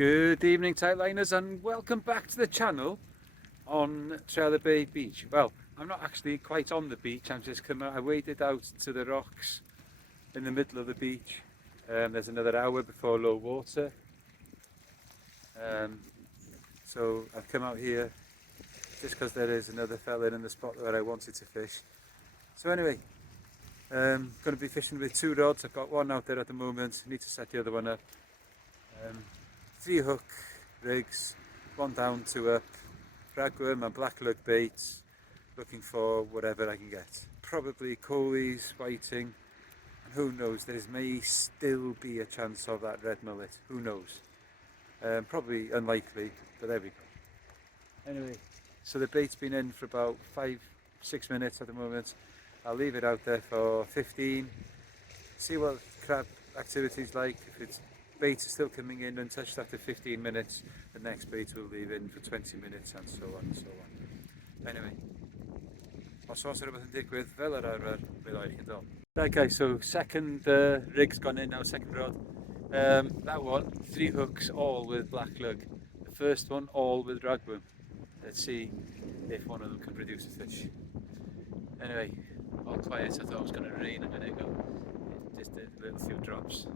Good evening, Tightliners, and welcome back to the channel on Trailer Bay Beach. Well, I'm not actually quite on the beach. I'm just coming. I waded out to the rocks in the middle of the beach. There's another hour before low water, so I've come out here just because there is another fella in the spot where I wanted to fish. So anyway, going to be fishing with two rods. I've got one out there at the moment. Need to set the other one up. 3 hook rigs, 1 down, 2 up, ragworm and black lug baits, looking for whatever I can get. Probably coalies, whiting, and who knows, there may still be a chance of that red mullet, who knows. Probably unlikely, but there we go. Anyway, so the bait's been in for about 5-6 minutes at the moment. I'll leave it out there for 15, see what crab activity's like. If it's bait is still coming in untouched after 15 minutes, the next bait will leave in for 20 minutes, and so on and so on. Anyway, os oes rhywbeth yn digwydd fel yr arfer, fe ddoi chi'n dol. Right guys, so second rig's gone in now, second rod. That one, 3 hooks, all with black lug. The first one, all with ragworm. Let's see if one of them can produce a fish. Anyway, all quiet. I thought it was going to rain a minute ago. Just a little few drops.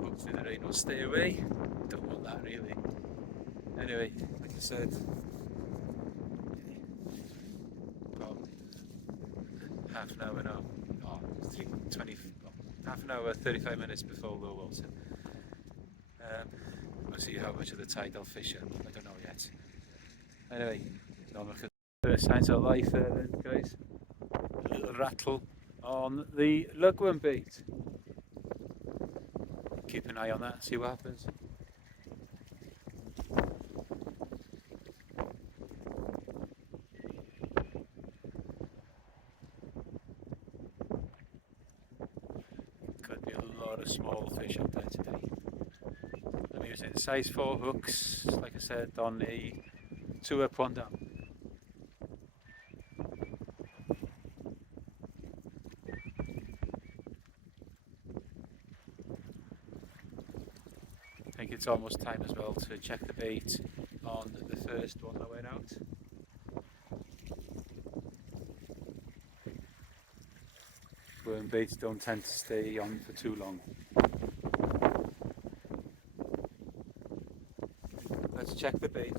Hopefully the rain will stay away. Don't want that really. Anyway, like I said, about half an hour now. Oh, 35 minutes before low water. We'll see how much of the tide I'll fish up. I don't know yet. Anyway, now look at the signs of life there then, guys. A little rattle on the lugworm bait. Keep an eye on that, see what happens. Could be a lot of small fish out there today. I'm using size 4 hooks, like I said, on a 2 up, 1 down. I think it's almost time as well to check the bait on the first one that went out. Worm baits don't tend to stay on for too long. Let's check the bait.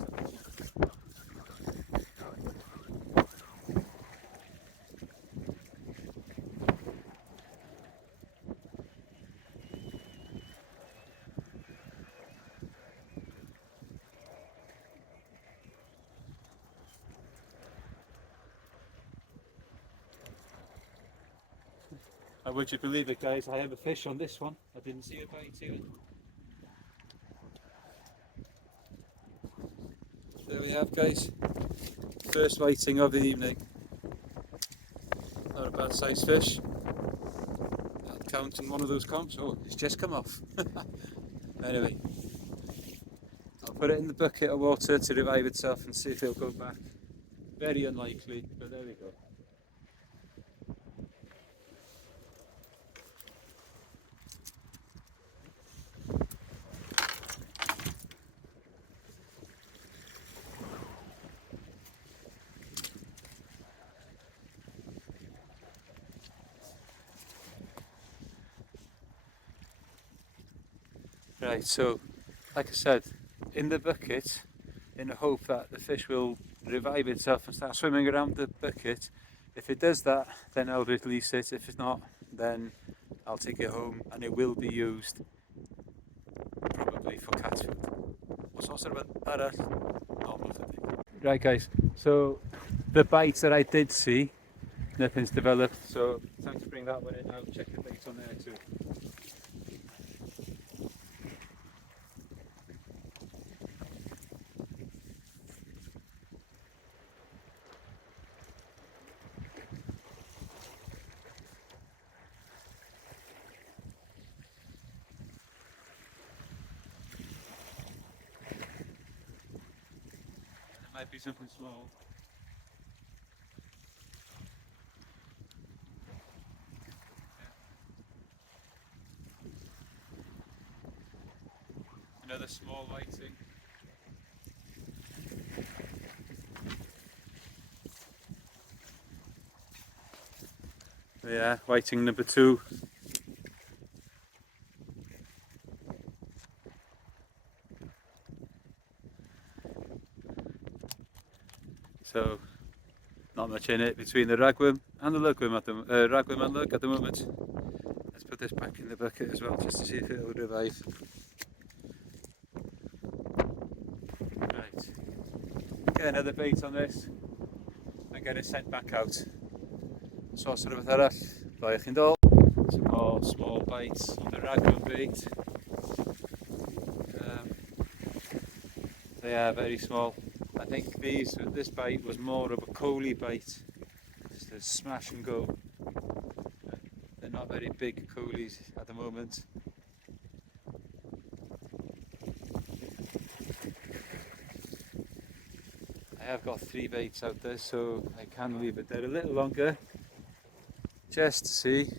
Would you believe it, guys? I have a fish on this one. I didn't see a bite even. There we have, guys. First whiting of the evening. Not a bad sized fish. I'll count in one of those comps. Oh, it's just come off. Anyway, I'll put it in the bucket of water to revive itself and see if it'll go back. Very unlikely, but there we go. Right, so like I said, in the bucket, in the hope that the fish will revive itself and start swimming around the bucket. If it does that, then I'll release it. If it's not, then I'll take it home and it will be used probably for cat food. What's also about that? Right guys, so the bites that I did see, nothing's developed, so time to bring that one in now, check the bait on there too. Might be something small. Another small whiting. Yeah, whiting number 2. So not much in it between the ragworm and the lugworm at the ragworm and lug at the moment. Let's put this back in the bucket as well, just to see if it will revive. Right, get another bait on this and get it sent back out. Sauce rhywbeth arall, bai chi'n dol. Some more small bites on the ragworm bait. They are very small. I think this bite was more of a coley bite, just a smash and go. They're not very big coolies at the moment. I have got 3 baits out there, so I can leave it there a little longer, just to see.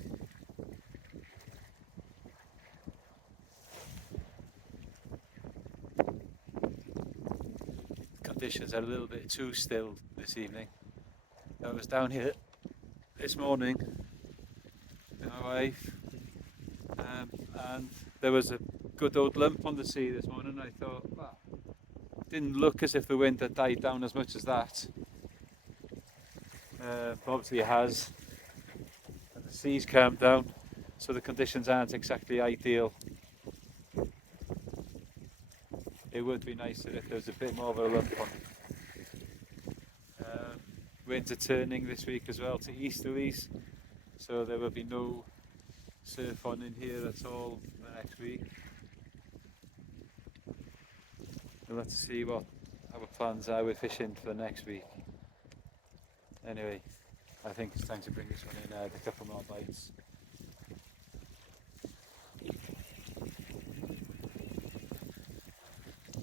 Conditions are a little bit too still this evening. I was down here this morning with my wife, and there was a good old lump on the sea this morning. I thought, well, it didn't look as if the wind had died down as much as that. Obviously it has. And the sea's calmed down, so the conditions aren't exactly ideal. It would be nicer if there was a bit more of a lump on. Winds are turning this week as well to easterlies, so there will be no surf on in here at all the next week. We'll have to see what our plans are with fishing for next week. Anyway, I think it's time to bring this one in, a couple more bites.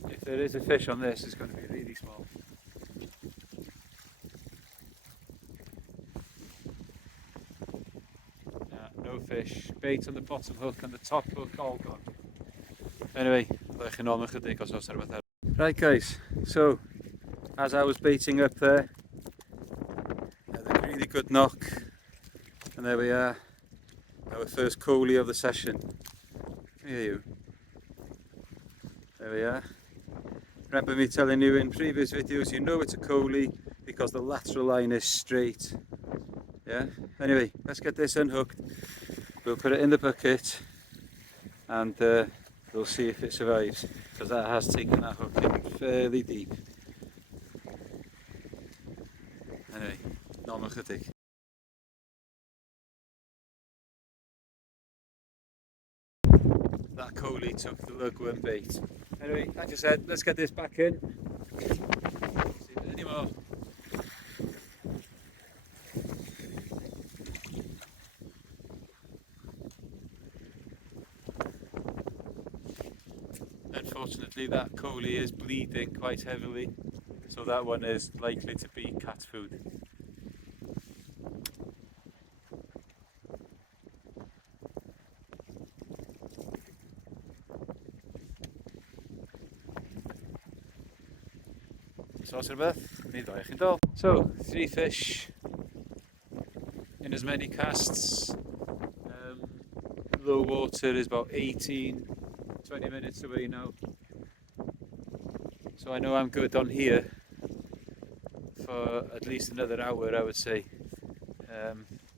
If there is a fish on this, it's going to be really small. No fish, bait on the bottom hook and the top hook all gone. Anyway, right guys, so as I was baiting up there, had a really good knock, and there we are, our first coley of the session. Here you. There we are. Remember me telling you in previous videos, you know it's a coley because the lateral line is straight. Yeah. Anyway, let's get this unhooked. We'll put it in the bucket and we'll see if it survives, because that has taken that hook in fairly deep. Anyway, not much chydig. That coley took the lugworm bait. Anyway, like I said, let's get this back in. See if there's any more. Unfortunately, that coley is bleeding quite heavily, so that one is likely to be cat food. So, 3 fish in as many casts. Low water is about 18-20 minutes away now, so I know I'm good on here for at least another hour, I would say,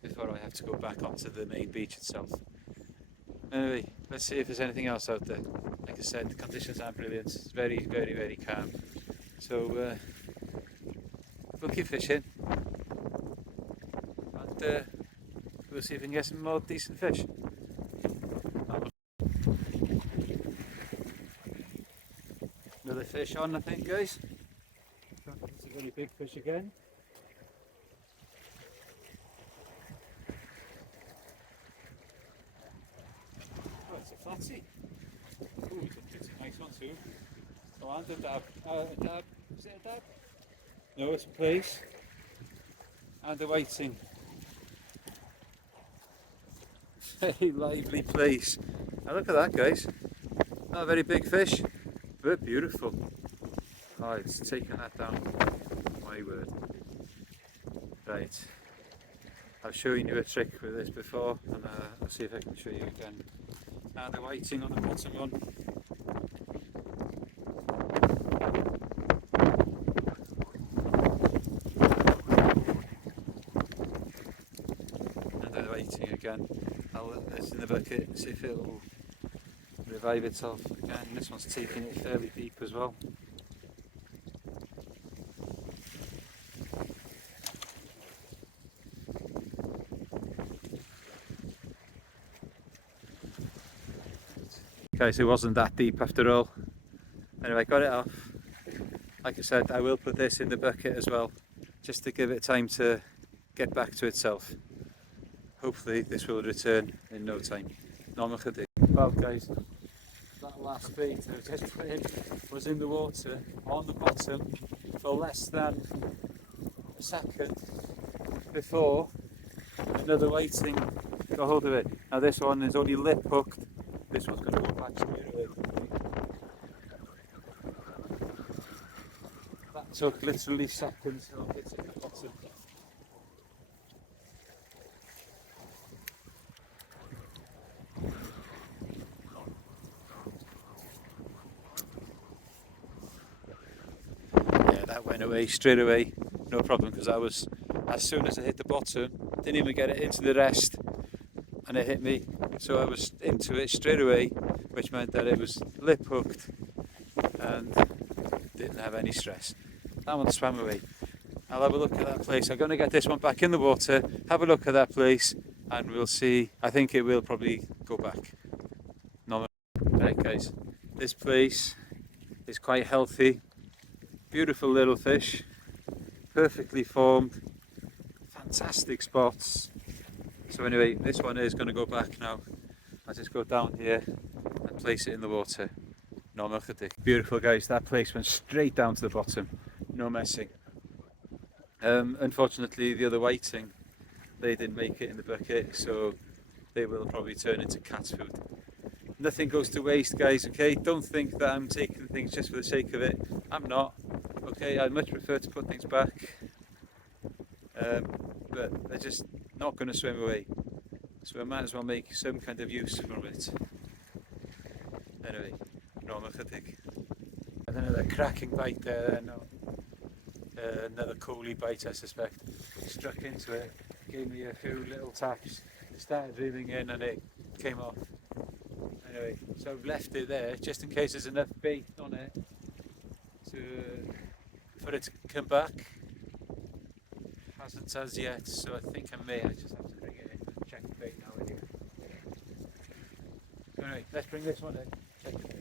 before I have to go back onto the main beach itself. Anyway, let's see if there's anything else out there. Like I said, the conditions aren't brilliant. It's very, very, very calm. So we'll keep fishing, and we'll see if we can get some more decent fish. Another fish on, I think, guys. It's a very big fish again. Oh, it's a flatsy. Ooh, it's a nice one too. Oh, and a dab. A dab. Is it a dab? No, it's a place. And a whiting. Very lively place. Now look at that, guys. Not a very big fish, but beautiful. Oh, it's taken that down. My word. Right. I've shown you a trick with this before, and I'll see if I can show you again. Now the whiting on the bottom one. And the whiting again. I'll let this in the bucket and see if it'll revive itself again. This one's taking it fairly deep as well. Okay, so it wasn't that deep after all. Anyway, got it off. Like I said, I will put this in the bucket as well, just to give it time to get back to itself. Hopefully this will return in no time. Normal chydig. Well guys, that last bait I just put in was in the water on the bottom for less than a second before another whiting got hold of it. Now this one is only lip hooked. This one's going to go back straight away. That took literally seconds to hit the bottom. Yeah, that went away straight away, no problem, because I was, as soon as I hit the bottom, didn't even get it into the rest, and it hit me, so I was into it straight away, which meant that it was lip hooked and didn't have any stress. That one swam away. I'll have a look at that place. I'm going to get this one back in the water, have a look at that place, and we'll see. I think it will probably go back. Right guys, this place is quite healthy, beautiful little fish, perfectly formed, fantastic spots. So anyway, this one is going to go back now. I'll just go down here and place it in the water. Normal chydig. Beautiful guys, that place went straight down to the bottom, no messing. Unfortunately the other whiting, they didn't make it in the bucket, so they will probably turn into cat food. Nothing goes to waste guys, okay? Don't think that I'm taking things just for the sake of it. I'm not, okay? I'd much prefer to put things back. But they're just not going to swim away. So I might as well make some kind of use from it. Anyway, normal chydig. And another cracking bite there, another coaly bite I suspect. Struck into it, gave me a few little taps, it started reeling in and it came off. Anyway, so I've left it there just in case there's enough bait on it for it to come back. Hasn't as yet, so I think I just have to bring it in and check the bait now anyway. So anyway, let's bring this one in, check the bait.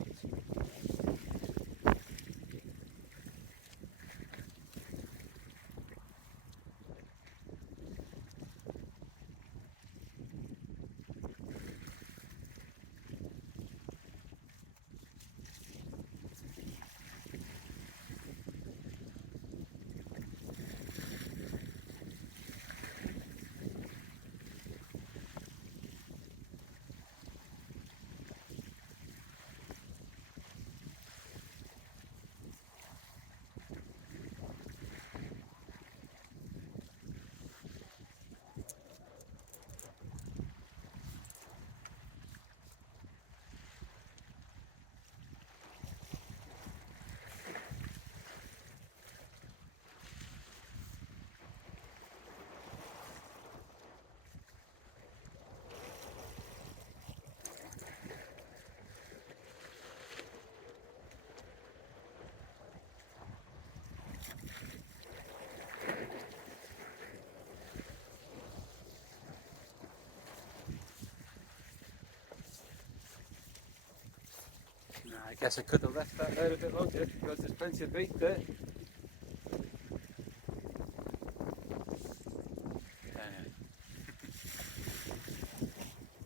I guess I could have left that there a bit longer because there's plenty of bait there.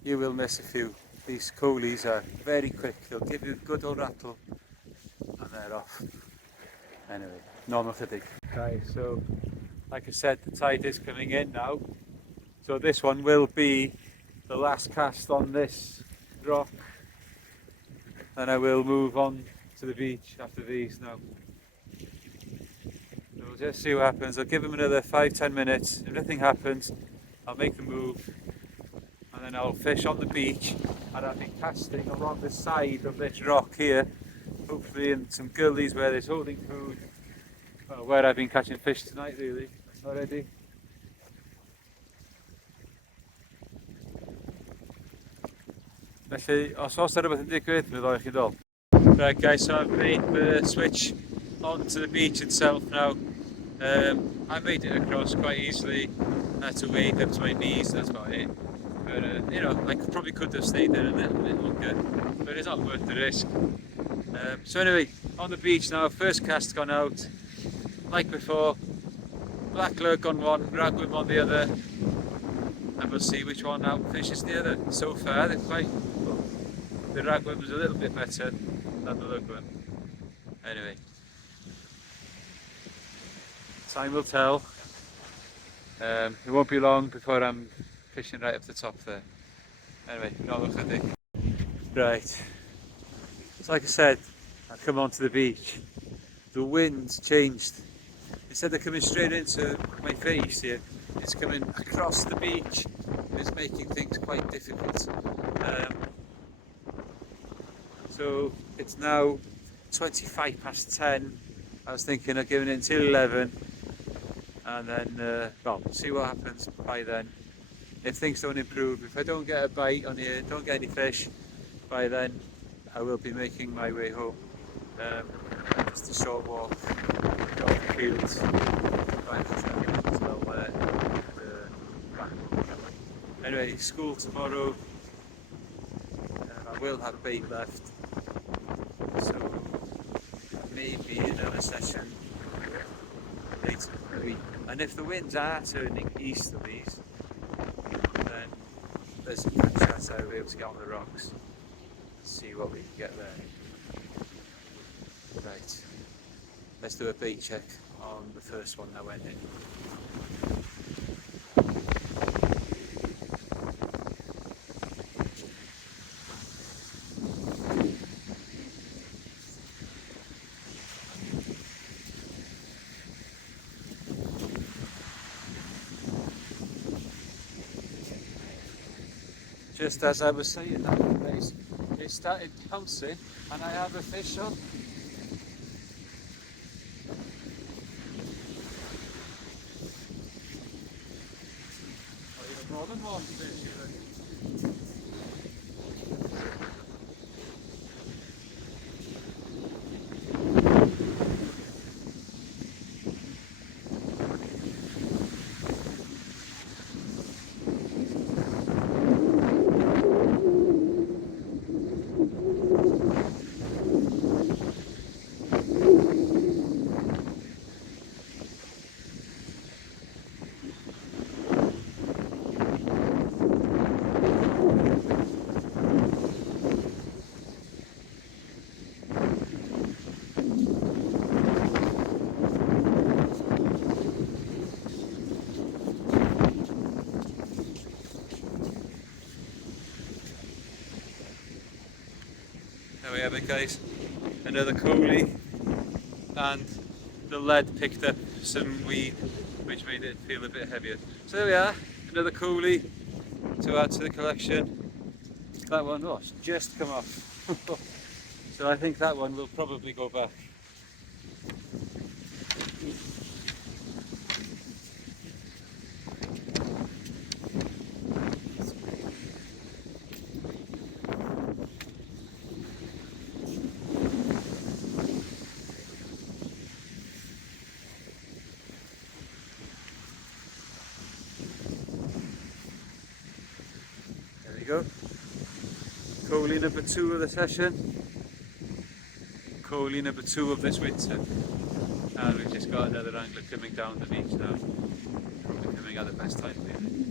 You will miss a few. These coalies are very quick, they'll give you a good old rattle and they're off. Anyway, normal chydig. Okay, so like I said, the tide is coming in now. So this one will be the last cast on this rock. And I will move on to the beach after these now. So we'll just see what happens. I'll give them another 5-10 minutes. If nothing happens, I'll make the move and then I'll fish on the beach, and I'll be casting along the side of this rock here, hopefully in some gullies where there's holding food, well, where I've been catching fish tonight really, already. Felly, os oes rhywbeth yn digwydd, mi ddoi chi ddol. Right guys, so I've made the switch onto the beach itself now. I made it across quite easily. I had to wade up to my knees, that's about it. But you know, I probably could have stayed there a little bit longer, but it's not worth the risk. So anyway, on the beach now, first cast gone out. Like before, black lurk on one, ragworm on the other, and we'll see which one outfishes the other. So far, they're quite, well, the ragworm was a little bit better than the lurkworm. Anyway, time will tell. It won't be long before I'm fishing right up the top there. Anyway, not look at it. Right, so like I said, I've come onto the beach. The wind's changed. Instead of coming straight into my face here, it's coming across the beach. It's making things quite difficult. So it's now 25 past 10. I was thinking of giving it until 11 and then, well, see what happens by then. If things don't improve, if I don't get a bite on here, don't get any fish, by then I will be making my way home. Just a short walk off the fields, anyway, school tomorrow. I will have bait left, so maybe another session later in the week. And if the winds are turning easterlies, then there's a good chance I'll be able to get on the rocks and see what we can get there. Right, let's do a bait check on the first one that went in. Just as I was saying that place, it started pouncing and I have a fish on. More than one fish, there we have it guys, another coolie, and the lead picked up some weed which made it feel a bit heavier. So there we are, another coolie to add to the collection. That one, oh, it's just come off. So I think that one will probably go back. Go. Coolie number 2 of the session. Coolie number 2 of this winter. And we've just got another angler coming down the beach now. Probably coming at the best time really.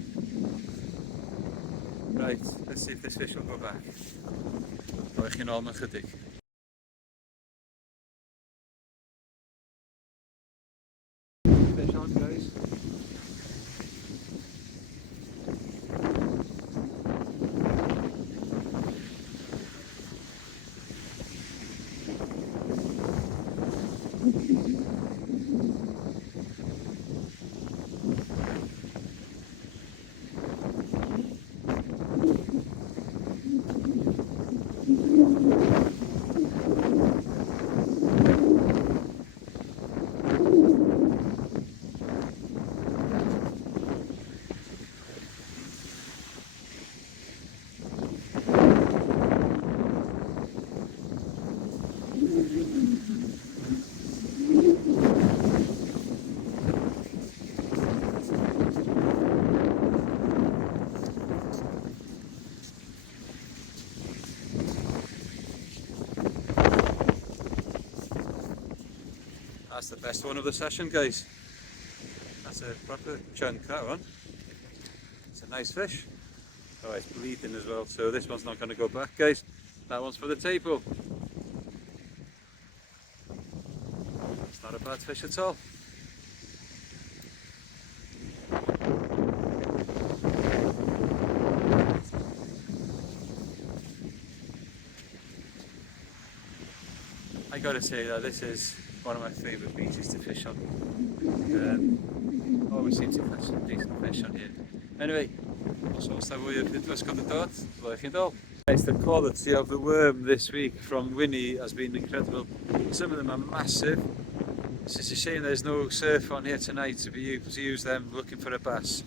Right, let's see if this fish will go back. Roi chi'n ôl mewn chydig. Fish on guys. That's the best one of the session, guys. That's a proper chunk, that one. It's a nice fish. Oh, it's bleeding as well, so this one's not going to go back, guys. That one's for the table. It's not a bad fish at all. I gotta say that this is one of my favourite beaches to fish on. Always seem to catch some decent fish on here. Anyway, os oes na fwy o ddysgod yn dod, ble chi'n dod. The quality of the worm this week from Winnie has been incredible. Some of them are massive. It's just a shame there's no surf on here tonight to be able to use them looking for a bass.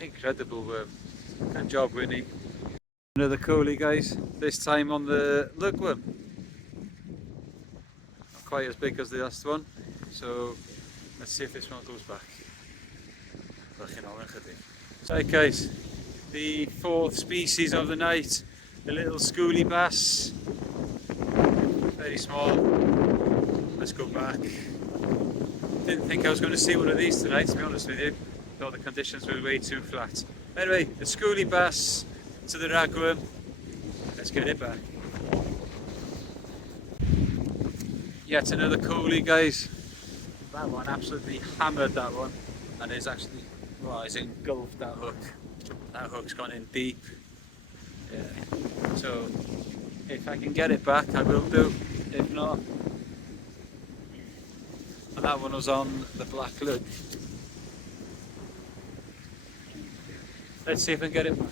Incredible worm. Good job, Winnie. Another coley, guys. This time on the lugworm. Not quite as big as the last one, so let's see if this one goes back. Right, guys, the fourth species of the night, the little schoolie bass. Very small. Let's go back. Didn't think I was going to see one of these tonight, to be honest with you. Thought the conditions were way too flat. Anyway, the schoolie bass to the ragworm. Let's get it back. Yet another coley, guys. That one absolutely hammered that one, and it's actually, well, it's engulfed that hook. That hook's gone in deep. Yeah. So if I can get it back, I will do. If not, and that one was on the black lug. Let's see if I can get it back.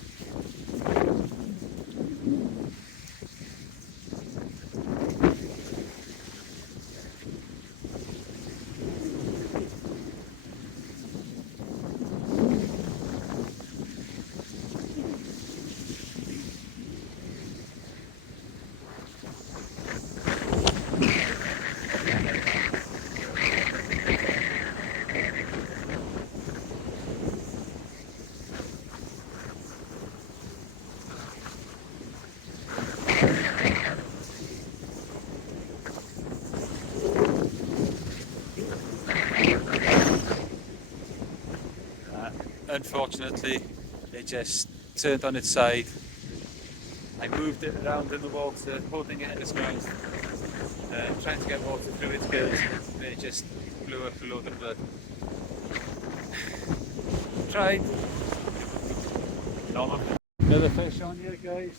Unfortunately, it just turned on its side. I moved it around in the water, holding it in its mouth, trying to get water through its gills, and it just blew up a load of blood. Tried. Another fish on here, guys.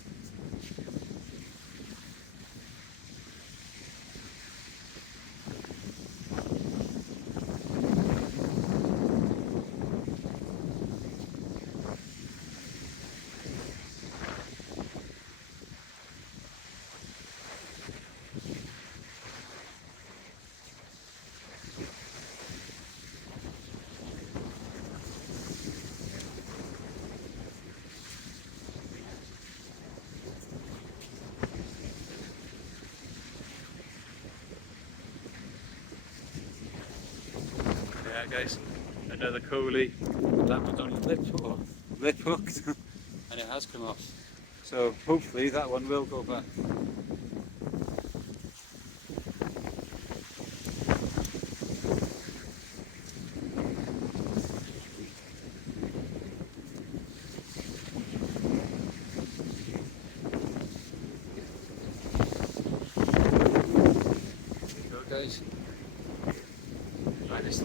Yeah, guys, another coley. That one's only lip hooked and it has come off. So hopefully that one will go back. There you go, guys. Try this.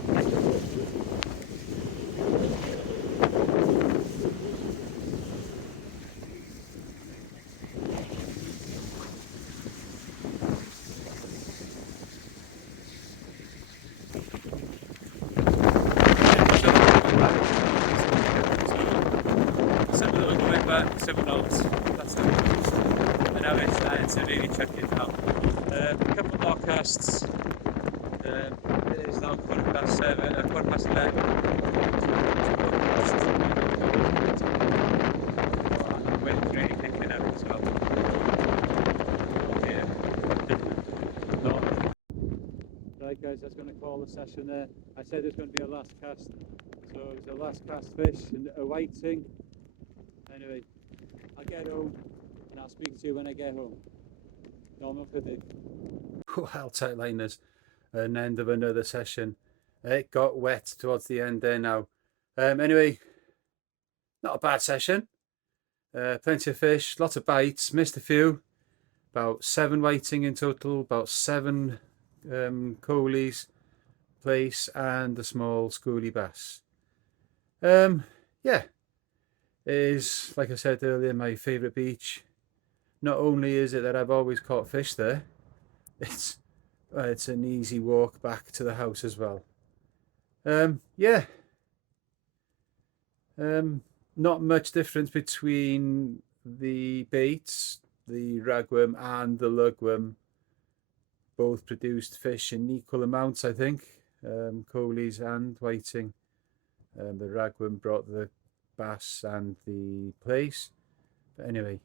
Some of them are going back, some are not. That's the rules. And now it's starting to really check it out. A couple more casts. It is now 7:15, 11:15. The wind's really kicking out as well. Yeah. No. Right, guys, that's going to call the session there. I said it's going to be a last cast. So it's a last cast fish and a whiting. Anyway, I'll get home and I'll speak to you when I get home. Normal for the well, tight liners. an end of another session. It got wet towards the end there now. Anyway, not a bad session. Plenty of fish, lots of bites, missed a few. About 7 whiting in total, about 7 coalies, plaice, and a small schoolie bass. Yeah, it is, like I said earlier, my favourite beach. Not only is it that I've always caught fish there, it's an easy walk back to the house as well. Yeah, not much difference between the baits, the ragworm and the lugworm. Both produced fish in equal amounts, I think, coalies and whiting. The ragworm brought the bass and the plaice. But anyway,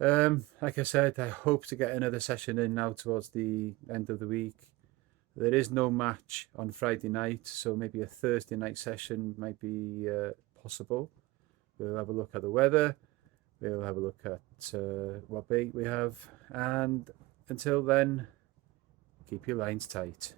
like I said, I hope to get another session in now towards the end of the week. There is no match on Friday night, so maybe a Thursday night session might be possible. We'll have a look at the weather. We'll have a look at what bait we have. And until then, keep your lines tight.